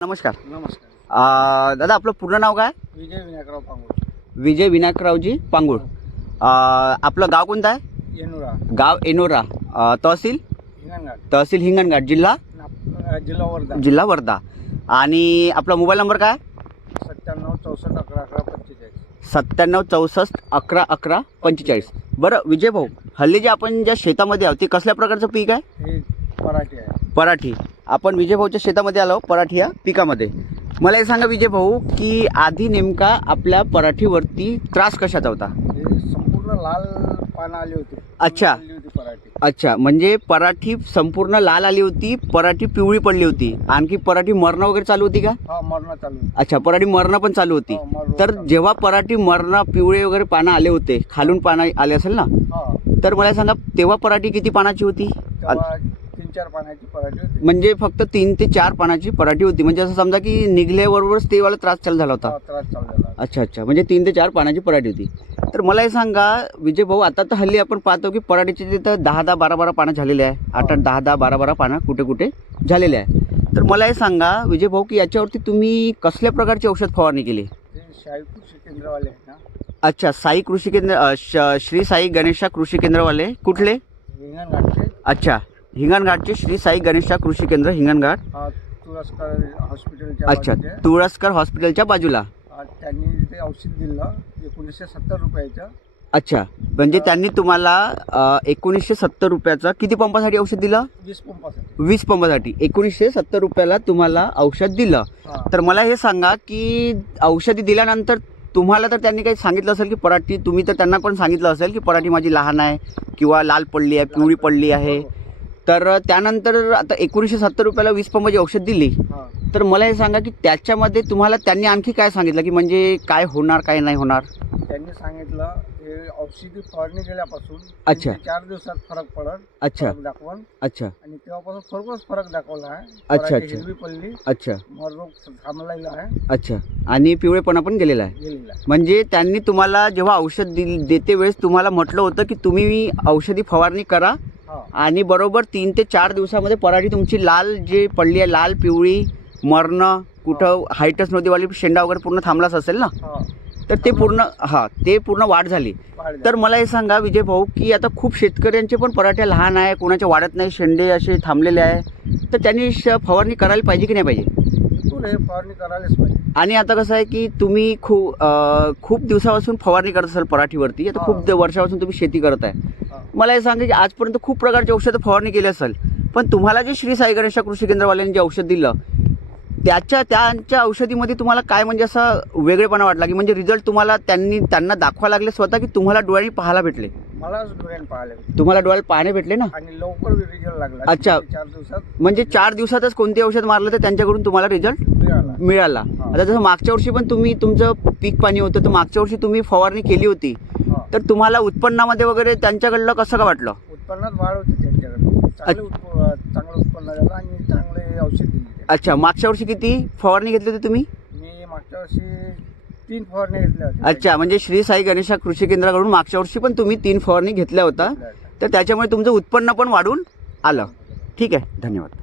नमस्कार. नमस्कार. दादा आपलं पूर्ण नाव काय? विजय विनायकराव पांगोळ. विजय विनायकरावजी पांगुळ. आपलं गाव कोणतं आहे? येनुरा. गाव एनोरा तहसील? हिंगणघाट. तहसील हिंगणघाट. जिल्हा? जिल्हा वर्धा. जिल्हा वर्धा. आणि आपला मोबाईल नंबर काय? सत्त्याण्णव चौसष्ट अकरा अकरा पंचेचाळीस. सत्त्याण्णव चौसष्ट अकरा अकरा पंचेचाळीस. बरं विजय भाऊ हल्ली जे आपण ज्या शेतामध्ये आहोत ते कसल्या प्रकारचं पीक आहे? हे पराठी आहे. पराठी. आपण विजय भाऊच्या शेतामध्ये आलो पराठी या पिकामध्ये. मला एक सांगा विजय भाऊ की आधी नेमका आपल्या पराठीवरती त्रास कशाचा होता? हे संपूर्ण लाल पानं आली होती. अच्छा. आली होती पराठी. अच्छा म्हणजे पराठी संपूर्ण लाल आली होती पराठी पिवळी पडली होती. आणखी पराठी मरणं वगैरे चालू होती का? हा मरणं चालू होती. अच्छा पराठी मरणं पण चालू होती. हो, मरण तर चालू. जेव्हा पराठी मरणं पिवळे वगैरे पानं आले होते खालून पानं आले असेल ना? हा. तर मला सांगा तेव्हा पराठी किती पानाची होती? तेव्हा चार पानाची पराठी होती. म्हणजे फक्त तीन ते चार पानाची पराठी होती. म्हणजे असं समजा की निघल्याबरोबरच ते वाला त्रास चालू झाला होता. हा, त्रास चाललेला अच्छा अच्छा. म्हणजे तीन ते चार पानाची पराठी होती. तर मला हे सांगा विजय भाऊ आता तर हल्ली आपण पाहतो की पराठीचे तिथं दहा दहा बारा बारा पानं झालेले आहे. आठ आठ दहा दहा बारा बारा पानं कुठे कुठे झालेले आहे. तर मला हे सांगा विजय भाऊ की याच्यावरती तुम्ही कसल्या प्रकारची औषध फवारणी केली? ते शाही कृषी केंद्रवाले आहेत ना. अच्छा साई कृषी केंद्र अ, श- श्री साई गणेशा कृषी केंद्रवाले. कुठले? हिंगणघाटचे. अच्छा. हिंगणघाटचे श्री साई गणेशा कृषी केंद्र हिंगणघाट. हा तुळसकर हॉस्पिटलच्या अच्छा बाजूचे. तुळसकर हॉस्पिटलच्या बाजूला. हा, त्यांनी ते औषध दिलं एकोणीसशे सत्तर रुपयाचं. अच्छा म्हणजे त्यांनी तुम्हाला अ, एकोणीसशे सत्तर रुपयाचा किती पंपासाठी औषध दिलं? वीस पंपासाठी. वीस पंपासाठी. एकोणीसशे सत्तर रुपयाला तुम्हाला औषध दिलं. हा. तर मला हे सांगा की औषधी दिल्यानंतर तुम्हाला तर त्यांनी काही सांगितलं असेल की पराठी तुम्ही तर त्यांना पण सांगितलं असेल की पराठी माझी लहान आहे किंवा लाल पडली आहे पिवळी पडली आहे. तर त्यानंतर आता एकोणीसशे सत्तर रुपयाला वीस पंपाची औषध दिली. तर मला हे सांगा की त्याच्यामध्ये तुम्हाला त्यांनी आणखी काय सांगितलं की म्हणजे काय होणार काय नाही होणार? त्यांनी सांगितलं हे औषधी फवारणी केल्यापासून अच्छा. चार दिवसात फरक पडत अच्छा. फरक दाखवून अच्छा. आणि तेव्हापासून खरोखरच फरक दाखवला आहे. अच्छा, अच्छा. हिरवी पडली. अच्छा. रोग थांबलेला आहे. अच्छा. आणि पिवळेपणा पण गेलेला आहे. म्हणजे त्यांनी तुम्हाला जेव्हा औषध देते वेळेस तुम्हाला म्हटलं होतं की तुम्ही औषधी फवारणी करा आणि बरोबर तीन ते चार दिवसामध्ये पराठी तुमची लाल जे पडली आहे लाल पिवळी मरणं कुठं हाईटच नव्हती वाली शेंडा वगैरे पूर्ण थांबलाच असेल ना? तर ते पूर्ण हां ते पूर्ण वाढ झाली. तर मला हे सांगा विजय भाऊ की आता खूप शेतकऱ्यांचे पण पराठ्या लहान आहे कोणाच्या वाढत नाही शेंडे असे थांबलेले आहे. तर त्यांनी फवारणी करायला पाहिजे की नाही पाहिजे? फवारणी करायलाच पाहिजे. आणि आता कसं आहे की तुम्ही खूप खूप दिवसापासून फवारणी करत असाल पराठीवरती आता. खूप वर्षापासून तुम्ही शेती करत आहे. मला हे सांगा की आजपर्यंत खूप प्रकारची औषधं फवारणी केली असेल पण तुम्हाला जे श्री साई गणेशा कृषी केंद्रवाल्यांनी जे औषध दिलं त्याच्या त्यांच्या औषधीमध्ये तुम्हाला काय म्हणजे असं वेगळेपणा वाटला की म्हणजे रिझल्ट तुम्हाला त्यांनी त्यांना दाखवा लागले स्वतः की तुम्हाला डोळ्यांनी पाहायला भेटले? डोळ्याने पाहिले तुम्हाला डोळ्याला पाहणे भेटले ना? आणि लवकर रिझल्ट लागला. अच्छा. चार दिवसात म्हणजे चार दिवसातच कोणते औषध मारलं तर त्यांच्याकडून तुम्हाला रिझल्ट मिळाला. आता जसं मागच्या वर्षी पण तुम्ही तुमचं पीक पाणी होतं तर मागच्या वर्षी तुम्ही फवारणी केली होती. तर तुम्हाला उत्पन्नामध्ये वगैरे त्यांच्याकडलं कसं का वाटलं? उत्पन्नात वाढ होती त्यांच्याकडे. चांगले उत्प- चांगलं उत्पन्न झालं आणि चांगले औषध दिले त्यांनी. अच्छा मागच्या वर्षी किती फवारणी घेतली होती तुम्ही? मी मागच्या वर्षी तीन फवारणी घेतल्या होत्या. अच्छा म्हणजे श्री साई गणेशा कृषी केंद्राकडून मागच्या वर्षी पण तुम्ही तीन फवारणी घेतल्या होता घेतल्या होत्या. तर त्याच्यामुळे तुमचं उत्पन्न पण वाढून आलं. ठीक आहे धन्यवाद.